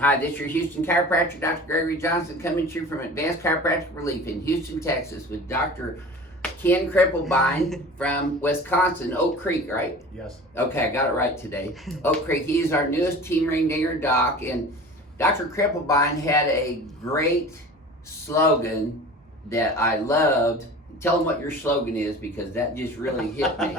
Hi, this is your Houston chiropractor, Dr. Gregory Johnson, coming to you from Advanced Chiropractic Relief in Houston, Texas, with Dr. Ken Kripplbein from Wisconsin, Oak Creek, right? Yes. Okay, I got it right today. Oak Creek. He is our newest team ring dinger doc, and Dr. Kripplbein had a great slogan that I loved. Tell them what your slogan is, because that just really hit me.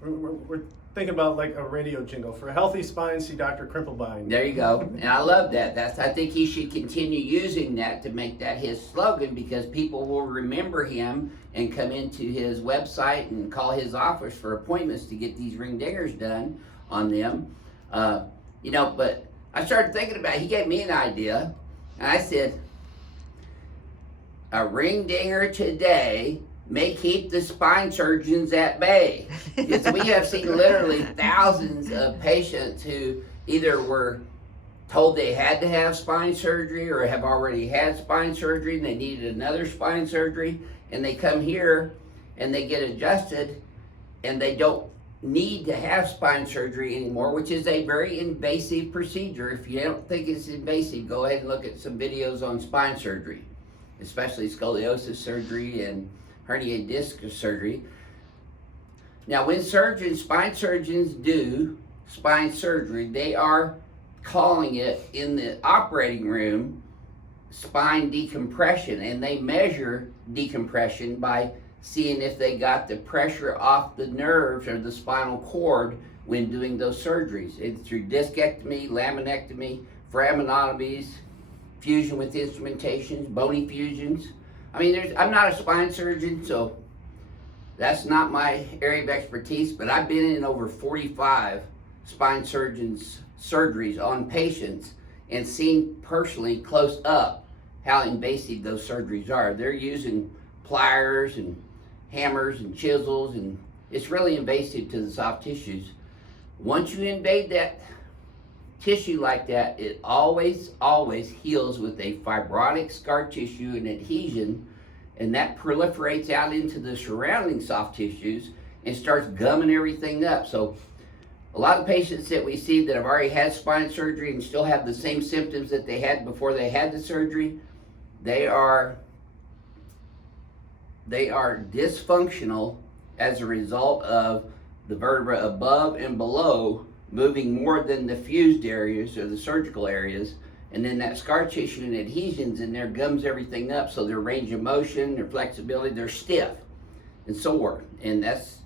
We're thinking about like a radio jingle. For a healthy spine, see Dr. Kripplbein. There you go. And I love that. I think he should continue using that to make that his slogan, because people will remember him and come into his website and call his office for appointments to get these ring dingers done on them. But I started thinking about it. He gave me an idea, and I said, a ring dinger today may keep the spine surgeons at bay. Because we have seen literally thousands of patients who either were told they had to have spine surgery or have already had spine surgery and they needed another spine surgery, and they come here and they get adjusted and they don't need to have spine surgery anymore, which is a very invasive procedure. If you don't think it's invasive, go ahead and look at some videos on spine surgery, especially scoliosis surgery and herniated disc surgery. Now, when spine surgeons do spine surgery, they are calling it in the operating room spine decompression, and they measure decompression by seeing if they got the pressure off the nerves or the spinal cord when doing those surgeries. It's through discectomy, laminectomy, foraminotomies, fusion with instrumentations, bony fusions. I mean, I'm not a spine surgeon, so that's not my area of expertise, but I've been in over 45 spine surgeons' surgeries on patients and seen personally close up how invasive those surgeries are. They're using pliers and hammers and chisels, and it's really invasive to the soft tissues. Once you invade that tissue like that, it always heals with a fibrotic scar tissue and adhesion, and that proliferates out into the surrounding soft tissues and starts gumming everything up. So a lot of patients that we see that have already had spine surgery and still have the same symptoms that they had before they had the surgery, they are dysfunctional as a result of the vertebra above and below moving more than the fused areas or the surgical areas, and then that scar tissue and adhesions in there gums everything up, so their range of motion, their flexibility, they're stiff and sore. And that's,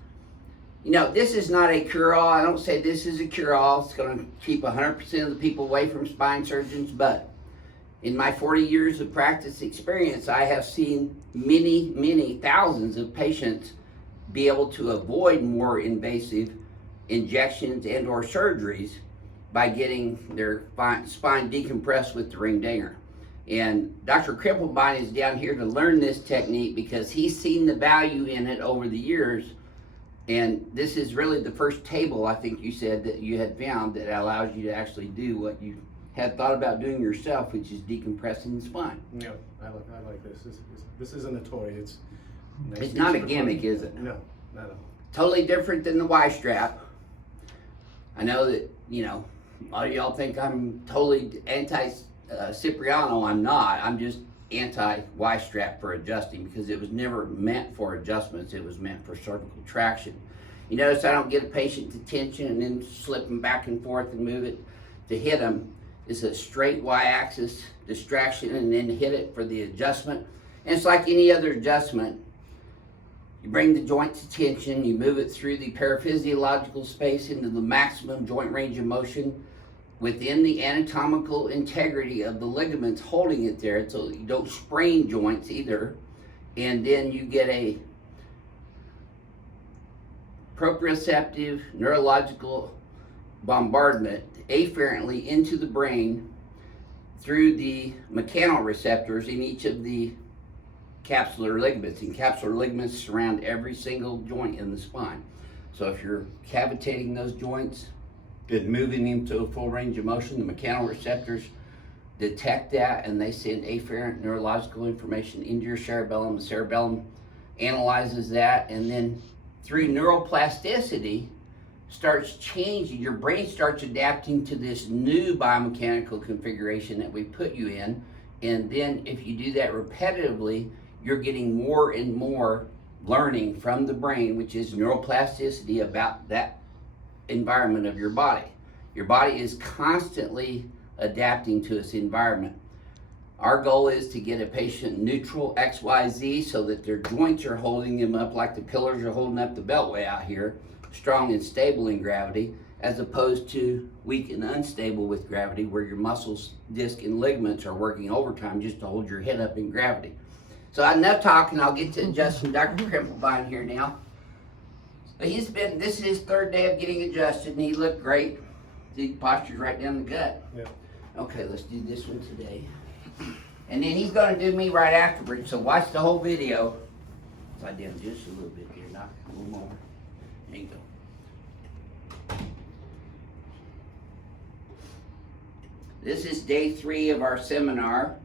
this is not a cure-all. I don't say this is a cure-all. It's going to keep 100% of the people away from spine surgeons, but in my 40 years of practice experience, I have seen many thousands of patients be able to avoid more invasive injections and or surgeries by getting their spine decompressed with the ring dinger. And Dr. Kripplbein is down here to learn this technique because he's seen the value in it over the years. And this is really the first table, I think you said, that you had found that allows you to actually do what you had thought about doing yourself, which is decompressing the spine. Yeah, I like this. This isn't a toy. It's nice. It's not a gimmick, is it? No, not at all. Totally different than the Y-strap. I know that, a lot of y'all think I'm totally anti-Cipriano. I'm not. I'm just anti-Y-strap for adjusting, because it was never meant for adjustments. It was meant for cervical traction. You notice I don't get a patient to tension and then slip them back and forth and move it to hit them. It's a straight Y-axis distraction and then hit it for the adjustment. And it's like any other adjustment. You bring the joint to tension, you move it through the paraphysiological space into the maximum joint range of motion within the anatomical integrity of the ligaments holding it there, so you don't sprain joints either. And then you get a proprioceptive neurological bombardment afferently into the brain through the mechanoreceptors in each of the capsular ligaments. And capsular ligaments surround every single joint in the spine. So if you're cavitating those joints and moving them to a full range of motion, the mechanoreceptors detect that and they send afferent neurological information into your cerebellum. The cerebellum analyzes that, and then through neuroplasticity, starts changing, your brain starts adapting to this new biomechanical configuration that we put you in. And then if you do that repetitively, you're getting more and more learning from the brain, which is neuroplasticity, about that environment of your body. Your body is constantly adapting to its environment. Our goal is to get a patient neutral XYZ so that their joints are holding them up like the pillars are holding up the beltway out here, strong and stable in gravity, as opposed to weak and unstable with gravity, where your muscles, disc, and ligaments are working overtime just to hold your head up in gravity. So enough talking, I'll get to adjusting Dr. Krempelbein here now. This is his third day of getting adjusted, and he looked great. The posture's right down the gut. Yeah. Okay, let's do this one today. And then he's gonna do me right afterwards, so watch the whole video. So I did just a little bit here, knock a little more. There you go. This is day 3 of our seminar.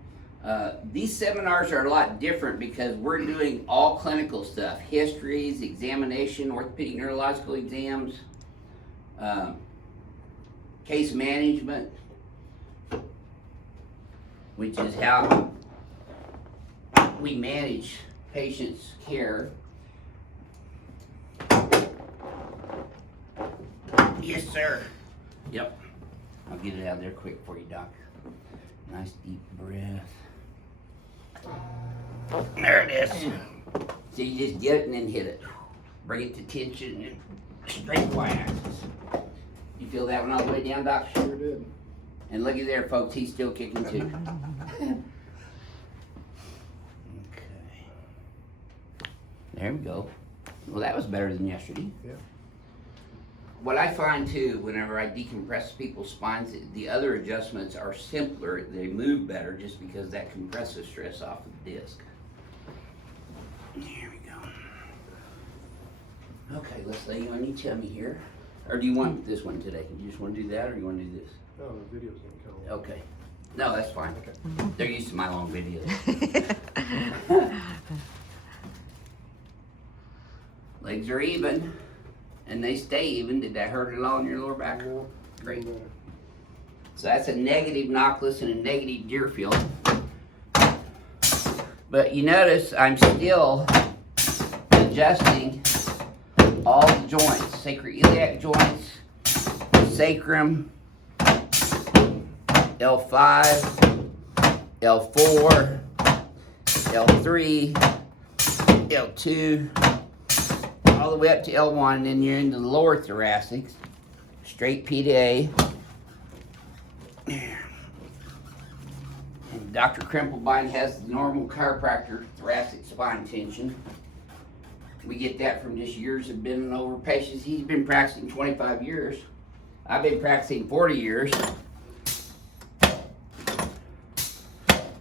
These seminars are a lot different because we're doing all clinical stuff: histories, examination, orthopedic neurological exams, case management, which is how we manage patients' care. Yes, sir. Yep. I'll get it out there quick for you, Doc. Nice deep breath. There it is. So you just get it and then hit it. Bring it to tension and straight y-axis. You feel that one all the way down, Doc? Sure did. And looky there, folks, he's still kicking too. Okay. There we go. Well, that was better than yesterday. Yeah. What I find too, whenever I decompress people's spines, the other adjustments are simpler. They move better just because that compresses stress off of the disc. There we go. Okay, let's lay you on your tummy here. Or do you want this one today? Do you just want to do that, or do you want to do this? Oh, the video's gonna come. Okay. No, that's fine. Okay. They're used to my long videos. Legs are even, and they stay even. Did that hurt at all in your lower back? No. Great. No. So that's a negative Knockless and a negative Deerfield. But you notice I'm still adjusting all the joints: sacroiliac joints, sacrum, L5, L4, L3, L2, all the way up to L1, and then you're into the lower thoracic, straight P to A. And Dr. Krempelbein has the normal chiropractor thoracic spine tension. We get that from just years of bending over patients. He's been practicing 25 years. I've been practicing 40 years.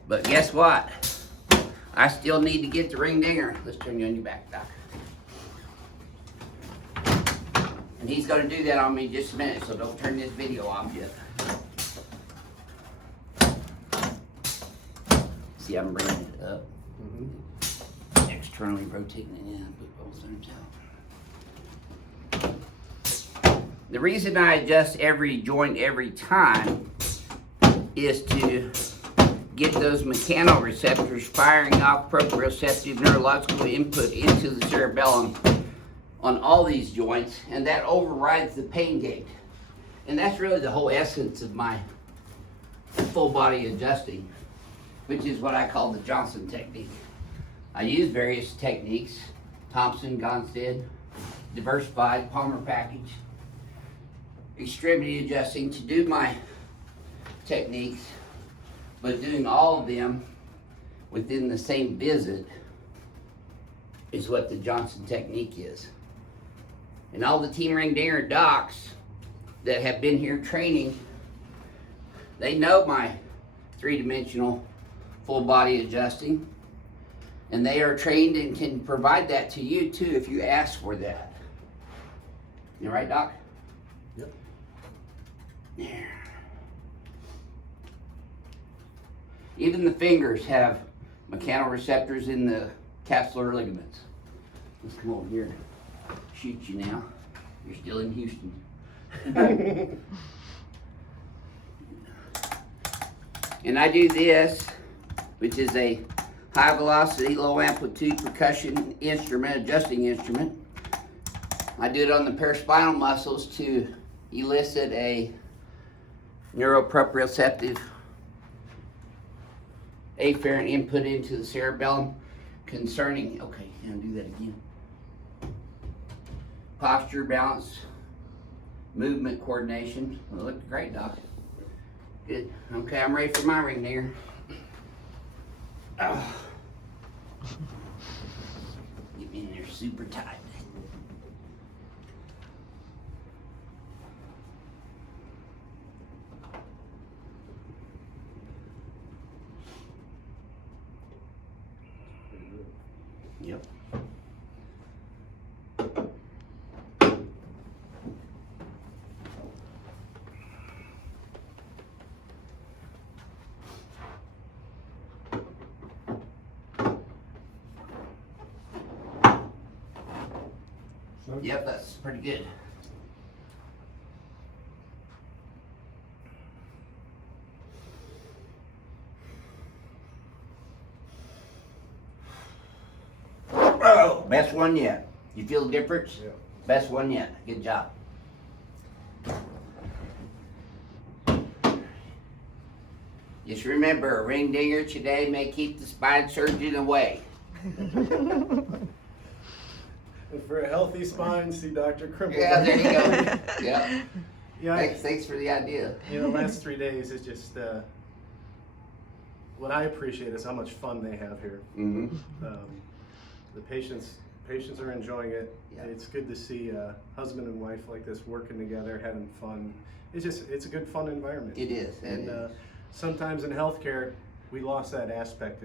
But guess what? I still need to get the ring dinger. Let's turn you on your back, Doc. And he's gonna do that on me in just a minute, so don't turn this video off yet. See, I'm bringing it up. Externally rotating it in, put both arms out. The reason I adjust every joint every time is to get those mechanoreceptors firing off proprioceptive neurological input into the cerebellum on all these joints, and that overrides the pain gate. And that's really the whole essence of my full body adjusting, which is what I call the Johnson technique. I use various techniques: Thompson, Gonstead, diversified, Palmer package, extremity adjusting to do my techniques, but doing all of them within the same visit is what the Johnson technique is. And all the team ring dinger docs that have been here training, they know my 3-dimensional full body adjusting, and they are trained and can provide that to you too if you ask for that. You right, Doc? Yep. There. Even the fingers have mechanoreceptors in the capsular ligaments. Let's come over here and shoot you now. You're still in Houston. And I do this, which is a high velocity, low amplitude percussion instrument, adjusting instrument. I do it on the paraspinal muscles to elicit a neuroproprioceptive afferent input into the cerebellum concerning, okay, I'll do that again. Posture, balance, movement coordination. Well, look great, Doc. Good. Okay, I'm ready for my ring there. Oh. Get me in there super tight. Yep. Yep, that's pretty good. Oh, best one yet. You feel the difference? Yeah. Best one yet. Good job. Just remember, a ring dinger today may keep the spine surgeon away. And for a healthy spine, see Dr. Crimple. Yeah, there you go. Yeah. Yeah, Thanks for the idea. the last 3 days is just, what I appreciate is how much fun they have here. Mm-hmm. The patients are enjoying it. Yeah. It's good to see husband and wife like this working together, having fun. It's a good fun environment. It is. And sometimes in healthcare, we lost that aspect.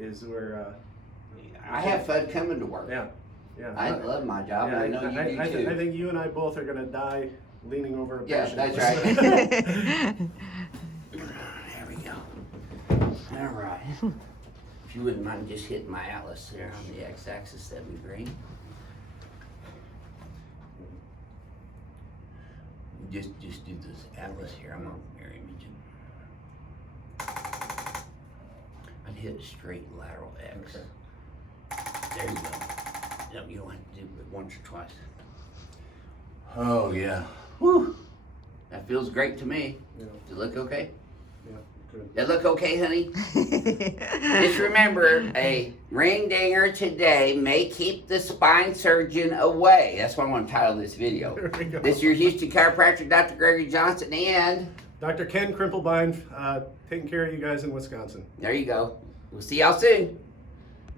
Is where I have fun coming to work. yeah. I love my job, and I know you do too. I think you and I both are gonna die leaning over a Yeah, patient. that's right. There we go. All right. If you wouldn't mind just hitting my atlas there on the x-axis, that'd be great. Just do this atlas here. I'm gonna mirror image it. I'd hit a straight lateral X. Okay. There you go. No, you don't have to do it once or twice. Oh yeah. Whew. That feels great to me. Yeah, Does it look okay? yeah, good. Does it look okay, honey? Just remember, a ring dinger today may keep the spine surgeon away. That's what I want to title this video. There we go. This is your Houston chiropractor, Dr. Gregory Johnson, and Dr. Ken Crimplebine, taking care of you guys in Wisconsin. there you go. We'll see y'all soon.